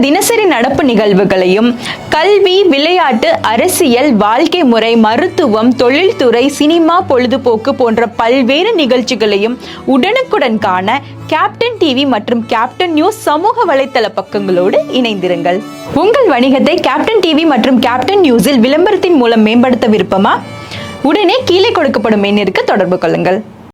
தினசரி நடப்பு நிகழ்வுகளையும் கல்வி, விளையாட்டு, அரசியல், வாழ்க்கை முறை, மருத்துவம், தொழில்துறை, சினிமா, பொழுதுபோக்கு போன்ற பல்வேறு நிகழ்ச்சிகளையும் உடனுக்குடன் காண கேப்டன் டிவி மற்றும் கேப்டன் நியூஸ் சமூக வலைத்தள பக்கங்களோடு இணைந்திருங்கள். உங்கள் வணிகத்தை கேப்டன் டிவி மற்றும் கேப்டன் நியூஸில் விளம்பரத்தின் மூலம் மேம்படுத்த விருப்பமா? உடனே கீழே கொடுக்கப்படும் எண்ணிற்கு தொடர்பு கொள்ளுங்கள்.